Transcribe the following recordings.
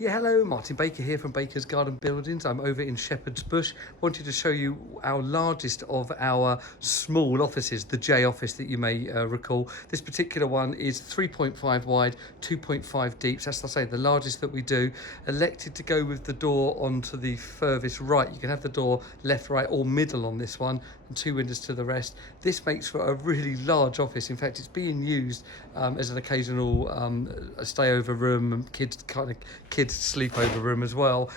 Yeah, hello, Martin Baker here from Baker's Garden Buildings. I'm over in Shepherd's Bush. Wanted to show you our largest of our small offices, the J office that you may recall. This particular one is 3.5 wide, 2.5 deep. So that's, I say, the largest that we do. Elected to go with the door onto the furthest right. You can have the door left, right, or middle on this one, and 2 windows to the rest. This makes for a really large office. In fact, it's being used as an occasional a stayover room and kids sleepover room as well.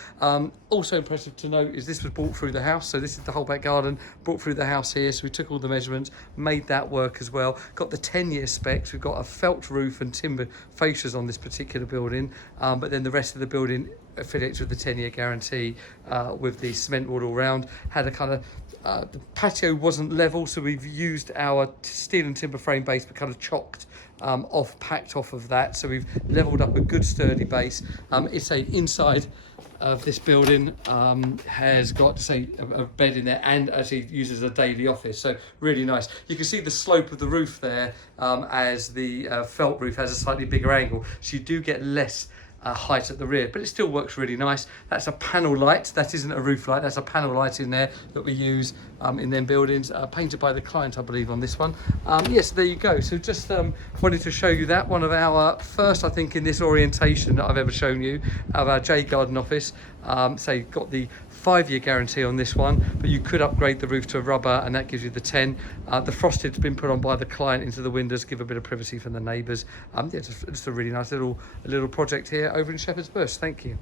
Also impressive to note is this was brought through the house. So this is the whole back garden brought through the house here. So we took all the measurements, made that work as well. Got the 10-year specs. We've got a felt roof and timber fascias on this particular building, but then the rest of the building affiliates with the 10-year guarantee with the cement wood all round. Had a kind of the patio wasn't level, so we've used our steel and timber frame base but kind of chocked packed off of that, so we've leveled up a good sturdy base. It's a inside of this building has got, say, a bed in there and actually uses a daily office, so really nice. You can see the slope of the roof there as the felt roof has a slightly bigger angle, so you do get less height at the rear, but it still works really nice. That's a panel light, that isn't a roof light, that's a panel light in there that we use in them buildings, painted by the client, I believe, on this one. Yes, there you go. So just wanted to show you that, one of our first, I think, in this orientation that I've ever shown you, of our J Garden office. So you've got the 5-year guarantee on this one, but you could upgrade the roof to a rubber and that gives you the 10. The frosted's been put on by the client into the windows, give a bit of privacy from the neighbours. Yeah, just a really nice little project here over in Shepherd's Bush. Thank you.